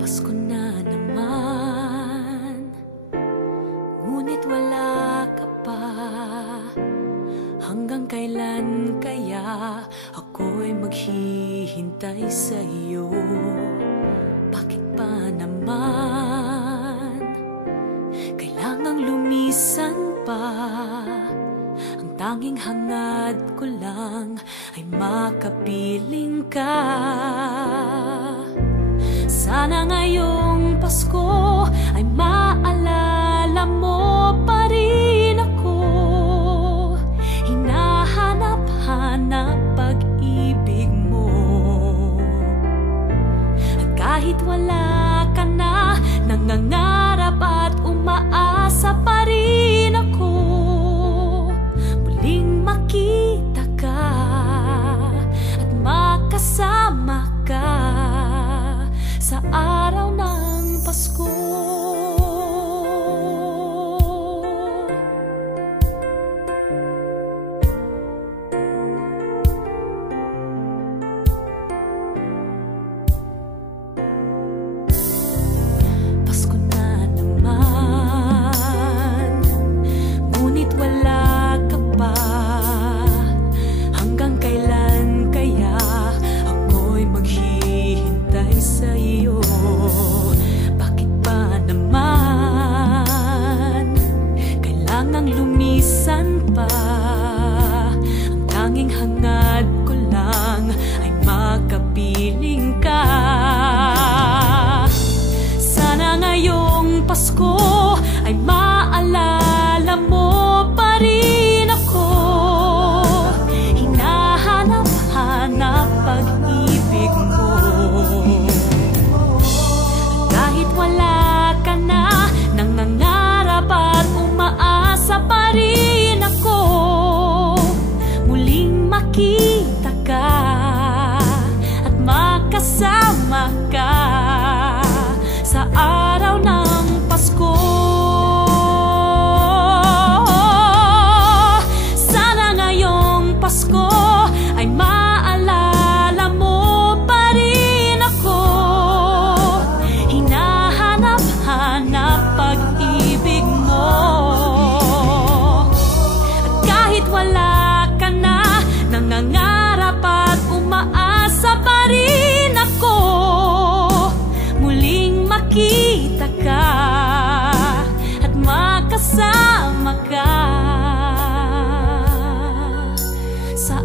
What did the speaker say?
Pasko na naman, ngunit wala ka pa. Hanggang kailan kaya ako'y maghihintay sa iyo? Bakit pa naman kailangang lumisan pa? Ang tanging hangad ko lang ay makapiling ka. Sana ngayong Pasko ay maalala mo pa rin ako. Hinahanap-hanap pag-ibig mo. At kahit wala ka na, nangangarap at umaasa pa rin ako. Muling makita ka at makasama ka sa araw ng Pasko. Pasko na naman, ngunit wala ka pa. Hanggang kailan kaya ako'y maghihintay sa iyo? Bakit pa naman kailangang lumisan pa? Ang tanging hangad ko lang ay makapiling ka. Sana ngayong Pasko ay maalala mo pa rin ako. Hinahanap-hanap pag-ibig mo. Kahit wala ka na, nangangarap at umaasa pa rin ako. Muling makita ka at makasama ka sa araw ng Pasko. Sana ngayong Pasko ay maalala mo pa rin ako. Hinahanap-hanap pag-ibig mo. At kahit wala ka na, nangangarap at umaasa pa rin ako. Muling makita ka at makasama ka sa